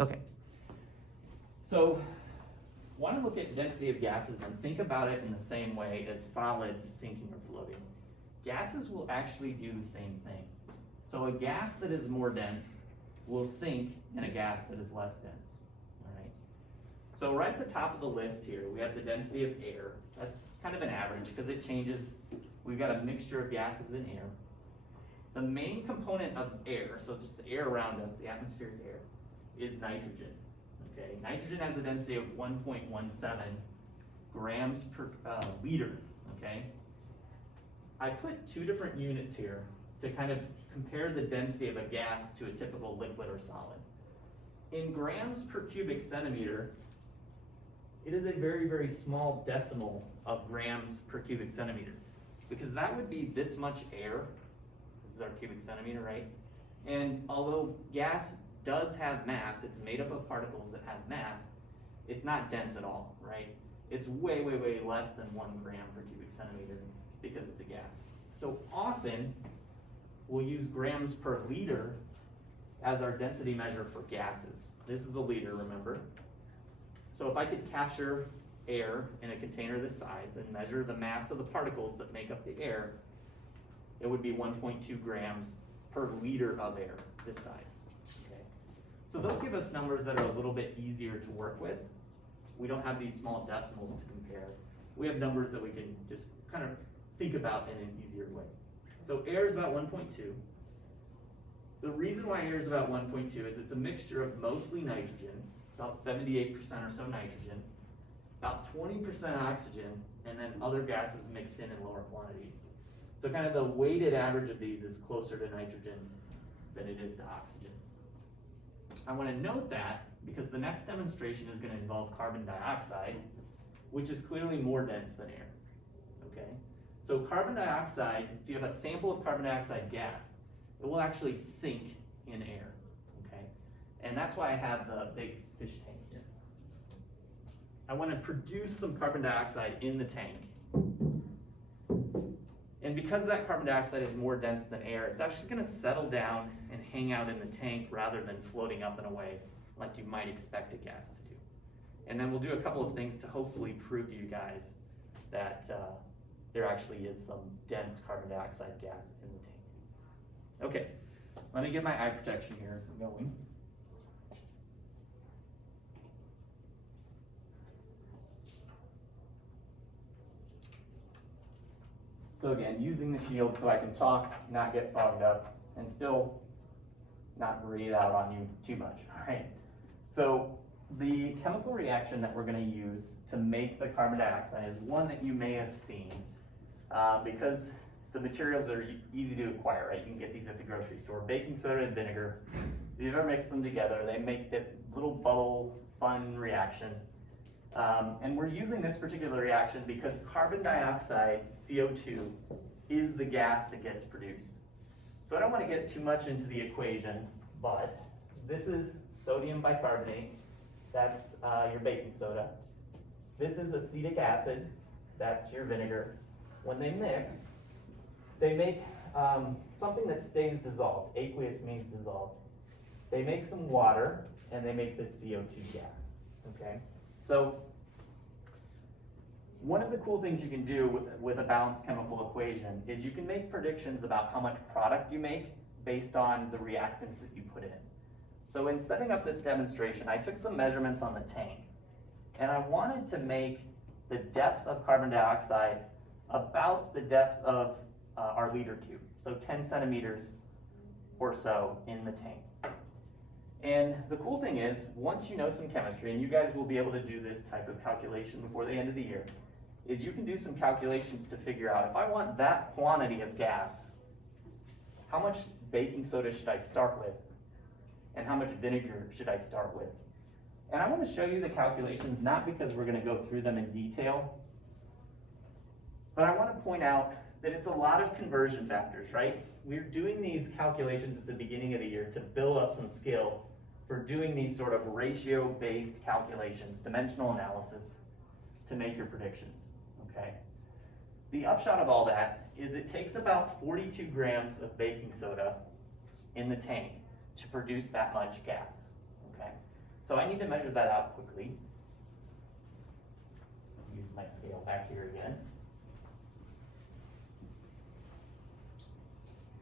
Okay. So, want to look at density of gases and think about it in the same way as solids sinking or floating. Gases will actually do the same thing. So a gas that is more dense will sink in a gas that is less dense. All right. So right at the top of the list here, we have the density of air. That's kind of an average because it changes. We've got a mixture of gases and air. The main component of air, so just the air around us, the atmospheric air, is nitrogen. Okay, nitrogen has a density of 1.17 grams per liter. Okay, I put two different units here to kind of compare the density of a gas to a typical liquid or solid. In grams per cubic centimeter, it is a very, very small decimal of grams per cubic centimeter, because that would be this much air. This is our cubic centimeter, right? And although gas does have mass, it's made up of particles that have mass, it's not dense at all, right? It's way, way, way less than 1 gram per cubic centimeter because it's a gas. So often, we'll use grams per liter as our density measure for gases. This is a liter, remember? So if I could capture air in a container this size and measure the mass of the particles that make up the air, it would be 1.2 grams per liter of air, this size. So those give us numbers that are a little bit easier to work with. We don't have these small decimals to compare. We have numbers that we can just kind of think about in an easier way. So air is about 1.2. The reason why air is about 1.2 is it's a mixture of mostly nitrogen, about 78% or so nitrogen, about 20% oxygen, and then other gases mixed in lower quantities. So kind of the weighted average of these is closer to nitrogen than it is to oxygen. I want to note that because the next demonstration is going to involve carbon dioxide, which is clearly more dense than air. Okay? So carbon dioxide, if you have a sample of carbon dioxide gas, it will actually sink in air. Okay? And that's why I have the big fish tank here. I want to produce some carbon dioxide in the tank. And because that carbon dioxide is more dense than air, it's actually going to settle down and hang out in the tank rather than floating up and away like you might expect a gas to do. And then we'll do a couple of things to hopefully prove to you guys that there actually is some dense carbon dioxide gas in the tank. Okay, let me get my eye protection here going. So again, using the shield so I can talk, not get fogged up, and still not breathe out on you too much, all right? So the chemical reaction that we're gonna use to make the carbon dioxide is one that you may have seen because the materials are easy to acquire, right? You can get these at the grocery store. Baking soda and vinegar, if you've ever mixed them together, they make that little bubble, fun reaction. And we're using this particular reaction because carbon dioxide, CO2, is the gas that gets produced. So I don't want to get too much into the equation, but this is sodium bicarbonate, that's your baking soda. This is acetic acid, that's your vinegar. When they mix, they make something that stays dissolved. Aqueous means dissolved. They make some water, and they make this CO2 gas, okay? So one of the cool things you can do with a balanced chemical equation is you can make predictions about how much product you make based on the reactants that you put in. So in setting up this demonstration, I took some measurements on the tank, and I wanted to make the depth of carbon dioxide about the depth of our liter cube, so 10 centimeters or so in the tank. And the cool thing is, once you know some chemistry, and you guys will be able to do this type of calculation before the end of the year, is you can do some calculations to figure out, if I want that quantity of gas, how much baking soda should I start with? And how much vinegar should I start with? And I want to show you the calculations, not because we're going to go through them in detail, but I want to point out that it's a lot of conversion factors, right? We're doing these calculations at the beginning of the year to build up some skill for doing these sort of ratio-based calculations, dimensional analysis, to make your predictions, okay? The upshot of all that is it takes about 42 grams of baking soda in the tank to produce that much gas, okay? So I need to measure that out quickly. Use my scale back here again.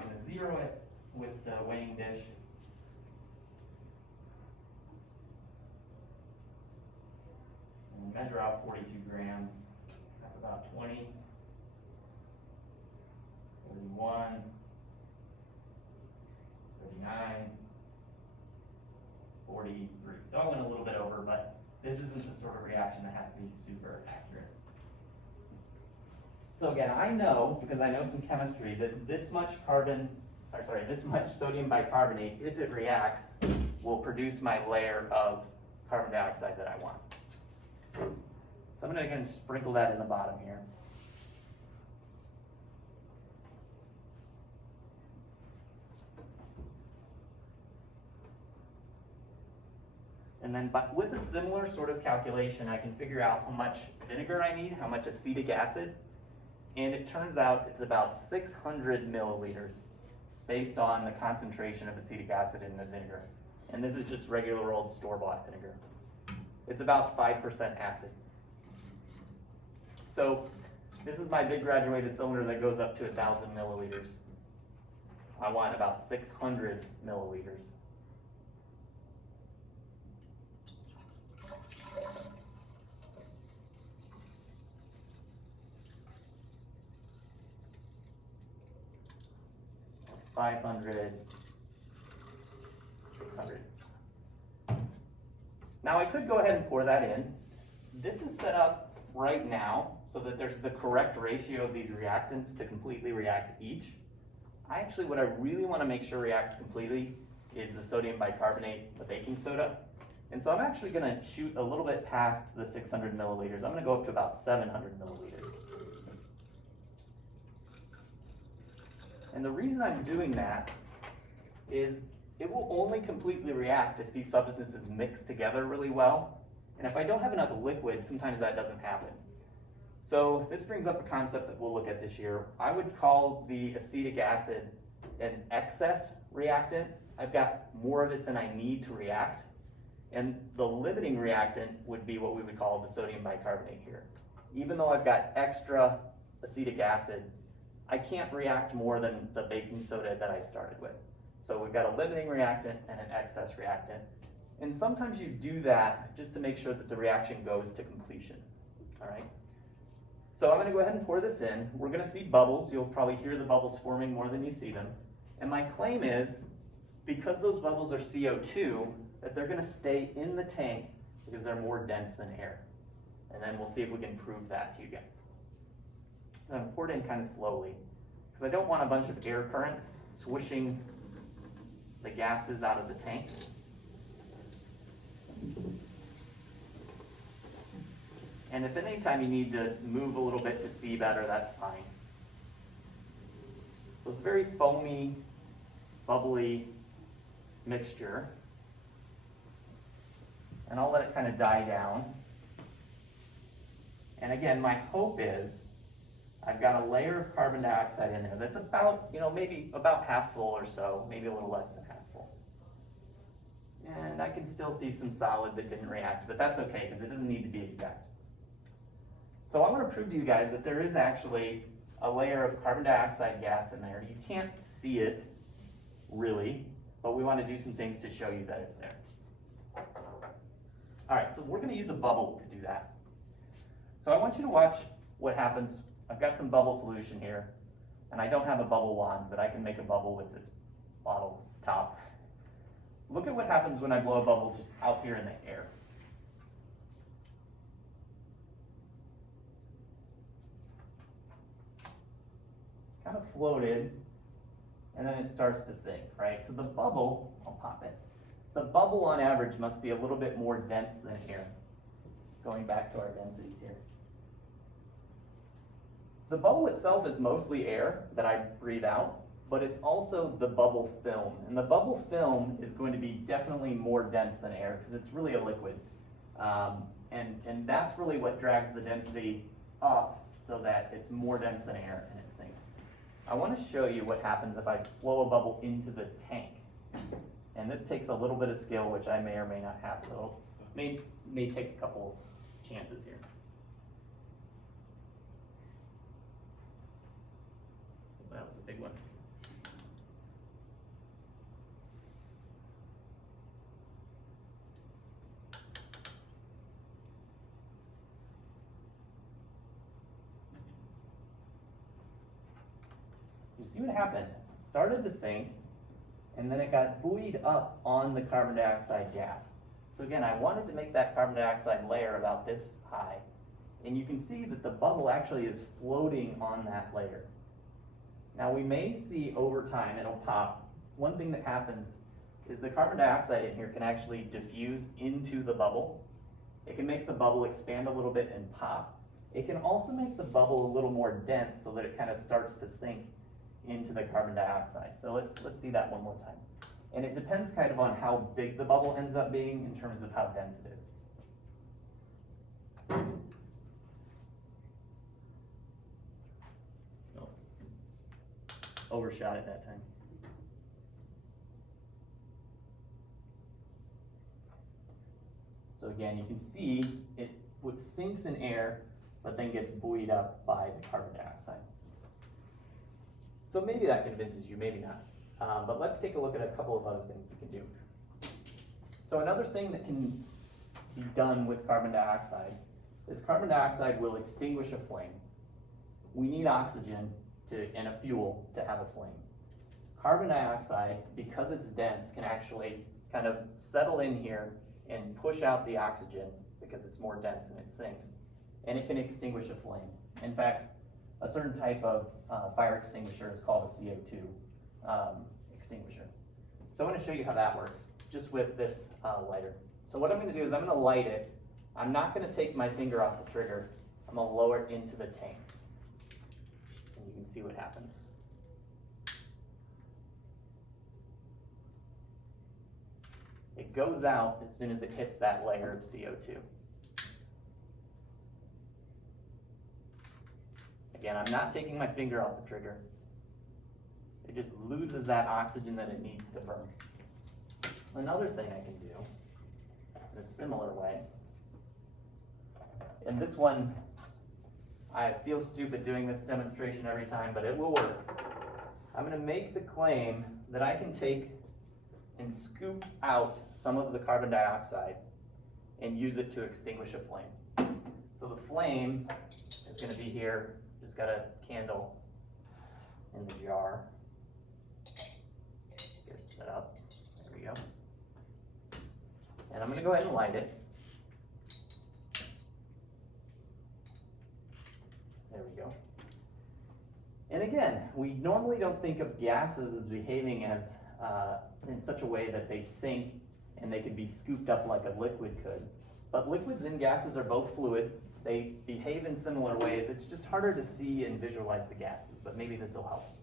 I'm going to zero it with the weighing dish. And measure out 42 grams. That's about 20, 31, 39, 43. So I went a little bit over, but this isn't the sort of reaction that has to be super accurate. So again, I know, because I know some chemistry, that this much this much sodium bicarbonate, if it reacts, will produce my layer of carbon dioxide that I want. So I'm going to again sprinkle that in the bottom here. And then with a similar sort of calculation, I can figure out how much vinegar I need, how much acetic acid, and it turns out it's about 600 milliliters based on the concentration of acetic acid in the vinegar. And this is just regular old store-bought vinegar. It's about 5% acid. So this is my big graduated cylinder that goes up to 1,000 milliliters. I want about 600 milliliters. That's 500, 600. Now I could go ahead and pour that in. This is set up right now so that there's the correct ratio of these reactants to completely react each. What I really want to make sure reacts completely is the sodium bicarbonate, the baking soda. And so I'm actually going to shoot a little bit past the 600 milliliters. I'm going to go up to about 700 milliliters. And the reason I'm doing that is it will only completely react if these substances mix together really well. And if I don't have enough liquid, sometimes that doesn't happen. So this brings up a concept that we'll look at this year. I would call the acetic acid an excess reactant. I've got more of it than I need to react. And the limiting reactant would be what we would call the sodium bicarbonate here. Even though I've got extra acetic acid, I can't react more than the baking soda that I started with. So we've got a limiting reactant and an excess reactant. And sometimes you do that just to make sure that the reaction goes to completion. All right. So I'm going to go ahead and pour this in. We're going to see bubbles. You'll probably hear the bubbles forming more than you see them. And my claim is, because those bubbles are CO2, that they're going to stay in the tank because they're more dense than air. And then we'll see if we can prove that to you guys. I'm going to pour it in kind of slowly because I don't want a bunch of air currents swishing the gases out of the tank. And if at any time you need to move a little bit to see better, that's fine. So it's a very foamy, bubbly mixture. And I'll let it kind of die down. And again, my hope is I've got a layer of carbon dioxide in there that's about, maybe about half full or so, maybe a little less than half full. And I can still see some solid that didn't react, but that's okay because it doesn't need to be exact. So I want to prove to you guys that there is actually a layer of carbon dioxide gas in there. You can't see it really, but we want to do some things to show you that it's there. All right, so we're going to use a bubble to do that. So I want you to watch what happens. I've got some bubble solution here, and I don't have a bubble wand, but I can make a bubble with this bottle top. Look at what happens when I blow a bubble just out here in the air. Kind of floated, and then it starts to sink, right? So the bubble, I'll pop it. The bubble on average must be a little bit more dense than air. Going back to our densities here. The bubble itself is mostly air that I breathe out, but it's also the bubble film. And the bubble film is going to be definitely more dense than air because it's really a liquid. And that's really what drags the density up so that it's more dense than air and it sinks. I want to show you what happens if I blow a bubble into the tank. And this takes a little bit of skill, which I may or may not have, so may take a couple chances here. That was a big one. You see what happened? It started to sink, and then it got buoyed up on the carbon dioxide gas. So again, I wanted to make that carbon dioxide layer about this high, and you can see that the bubble actually is floating on that layer. Now we may see over time, it'll pop. One thing that happens is the carbon dioxide in here can actually diffuse into the bubble. It can make the bubble expand a little bit and pop. It can also make the bubble a little more dense so that it kind of starts to sink into the carbon dioxide. So let's see that one more time. And it depends kind of on how big the bubble ends up being in terms of how dense it is. Oh, overshot it that time. So again, you can see it sinks in air, but then gets buoyed up by the carbon dioxide. So maybe that convinces you, maybe not. But let's take a look at a couple of other things we can do. So another thing that can be done with carbon dioxide is carbon dioxide will extinguish a flame. We need oxygen and a fuel to have a flame. Carbon dioxide, because it's dense, can actually kind of settle in here and push out the oxygen because it's more dense and it sinks. And it can extinguish a flame. In fact, a certain type of fire extinguisher is called a CO2 extinguisher. So I want to show you how that works, just with this lighter. So what I'm going to do is I'm going to light it. I'm not going to take my finger off the trigger. I'm going to lower it into the tank. And you can see what happens. It goes out as soon as it hits that layer of CO2. Again, I'm not taking my finger off the trigger. It just loses that oxygen that it needs to burn. Another thing I can do in a similar way, and this one, I feel stupid doing this demonstration every time, but it will work. I'm going to make the claim that I can take and scoop out some of the carbon dioxide and use it to extinguish a flame. So the flame is going to be here. Just got a candle in the jar. Get it set up. There we go. And I'm going to go ahead and light it. There we go. And again, we normally don't think of gases as behaving as in such a way that they sink and they can be scooped up like a liquid could. But liquids and gases are both fluids. They behave in similar ways. It's just harder to see and visualize the gases, but maybe this will help.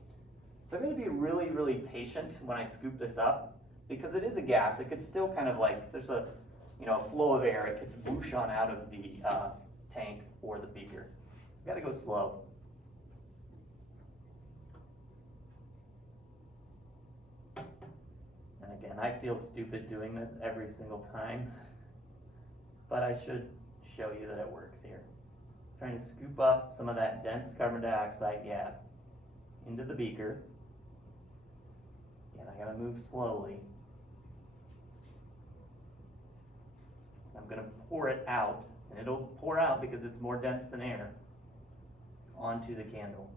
So I'm going to be really, really patient when I scoop this up, because it is a gas. It could still kind of like, if there's a flow of air, it could whoosh on out of the tank or the beaker. So you got to go slow. And again, I feel stupid doing this every single time, but I should show you that it works here. Trying to scoop up some of that dense carbon dioxide gas into the beaker. And I gotta move slowly. I'm gonna pour it out, and it'll pour out because it's more dense than air, onto the candle.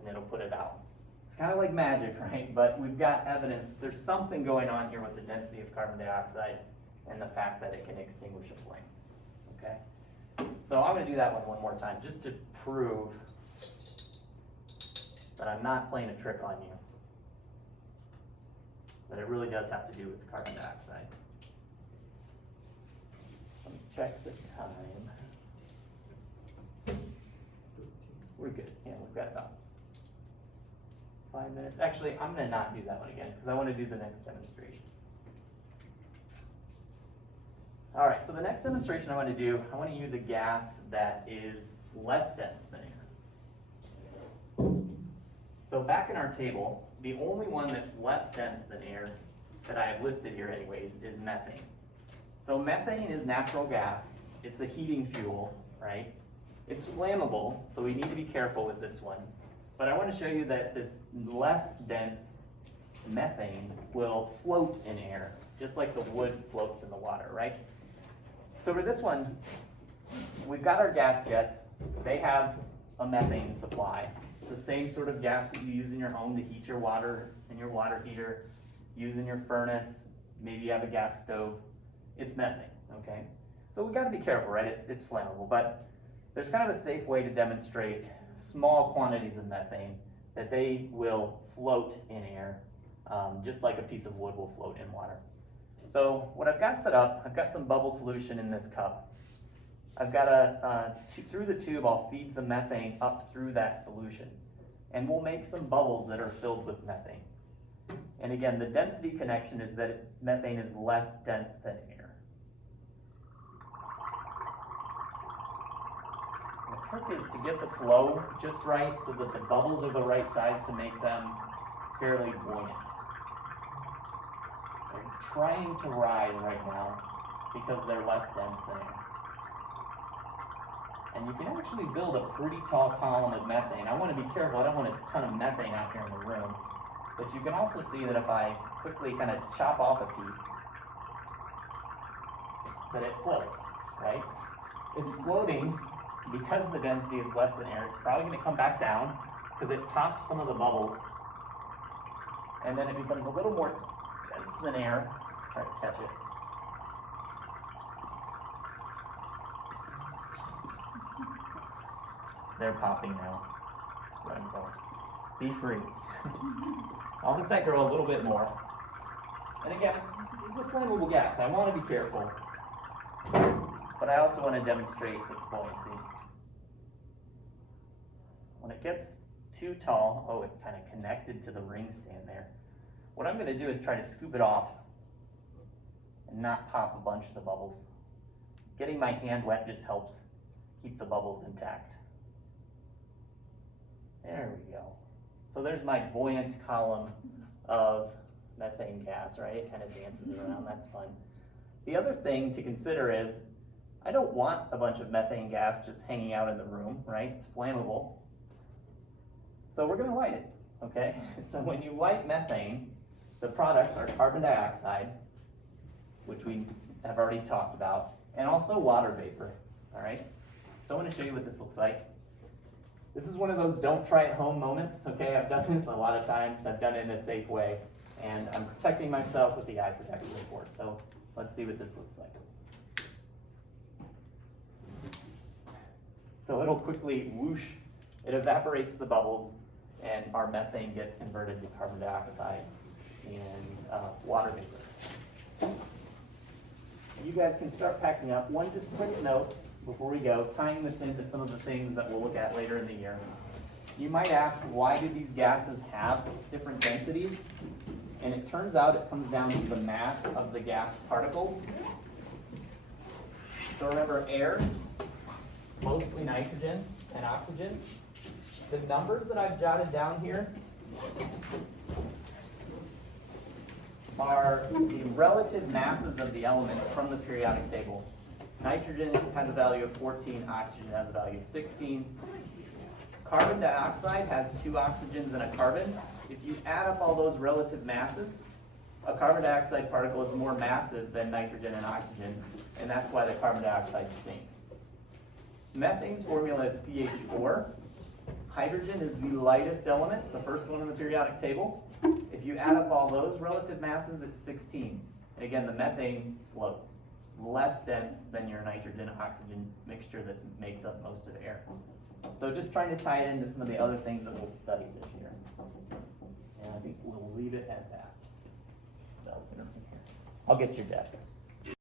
And it'll put it out. It's kind of like magic, right? But we've got evidence that there's something going on here with the density of carbon dioxide and the fact that it can extinguish a flame, okay? So I'm going to do that one more time just to prove that I'm not playing a trick on you, that it really does have to do with carbon dioxide. Let me check the time. We're good. Yeah, we've got about 5 minutes. Actually, I'm going to not do that one again because I want to do the next demonstration. All right, so the next demonstration I want to do, I want to use a gas that is less dense than air. So So back in our table, the only one that's less dense than air that I have listed here anyways is methane. So methane is natural gas. It's a heating fuel, right? It's flammable, so we need to be careful with this one. But I want to show you that this less dense methane will float in air, just like the wood floats in the water, right? So for this one, we've got our gas jets. They have a methane supply. It's the same sort of gas that you use in your home to heat your water in your water heater, use in your furnace, maybe you have a gas stove. It's methane, okay? So we've got to be careful, right? It's flammable, but there's kind of a safe way to demonstrate small quantities of methane that they will float in air, just like a piece of wood will float in water. So what I've got set up, I've got some bubble solution in this cup. I've got through the tube, I'll feed some methane up through that solution. And we'll make some bubbles that are filled with methane. And again, the density connection is that methane is less dense than air. And the trick is to get the flow just right so that the bubbles are the right size to make them fairly buoyant. They're trying to rise right now because they're less dense than air. And you can actually build a pretty tall column of methane. I want to be careful, I don't want a ton of methane out here in the room. But you can also see that if I quickly kind of chop off a piece, that it floats, right? It's floating because the density is less than air. It's probably going to come back down because it pops some of the bubbles. And then it becomes a little more dense than air. Try to catch it. They're popping now. Just let them go. Be free. I'll let that grow a little bit more. And again, this is a flammable gas. I want to be careful. But I also want to demonstrate its buoyancy. When it gets too tall, oh, it kind of connected to the ring stand there. What I'm going to do is try to scoop it off and not pop a bunch of the bubbles. Getting my hand wet just helps keep the bubbles intact. There we go. So there's my buoyant column of methane gas, right? It kind of dances around, that's fun. The other thing to consider is, I don't want a bunch of methane gas just hanging out in the room, right? It's flammable. So we're gonna light it, okay? So when you light methane, the products are carbon dioxide, which we have already talked about, and also water vapor, all right? So I wanna show you what this looks like. This is one of those don't try at home moments, okay? I've done this a lot of times. I've done it in a safe way, and I'm protecting myself with the eye protection, of course. So let's see what this looks like. So it'll quickly whoosh, it evaporates the bubbles, and our methane gets converted to carbon dioxide and water vapor. You guys can start packing up. One just quick note before we go, tying this into some of the things that we'll look at later in the year. You might ask, why do these gases have different densities? And it turns out it comes down to the mass of the gas particles. So remember, air, mostly nitrogen and oxygen. The numbers that I've jotted down here are the relative masses of the elements from the periodic table. Nitrogen has a value of 14, oxygen has a value of 16. Carbon dioxide has 2 oxygens and a carbon. If you add up all those relative masses, a carbon dioxide particle is more massive than nitrogen and oxygen, and that's why the carbon dioxide sinks. Methane's formula is CH4. Hydrogen is the lightest element, the first one in the periodic table. If you add up all those relative masses, it's 16. And again, the methane floats. Less dense than your nitrogen-oxygen mixture that makes up most of air. So just trying to tie it into some of the other things that we'll study this year. And I think we'll leave it at that. That was interesting here. I'll get your deck.